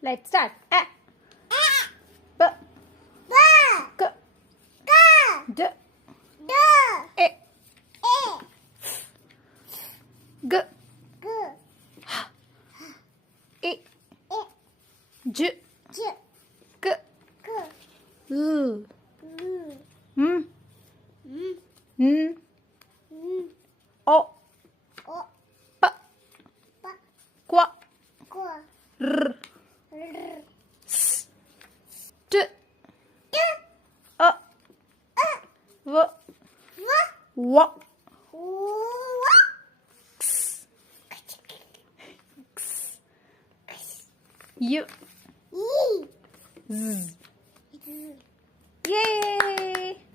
Let's start. A, B, K, D, E, G, H, I, J, K, L, M, N, O, P, Q, R, S, T, A, V, W, X, Y, Z. Yay!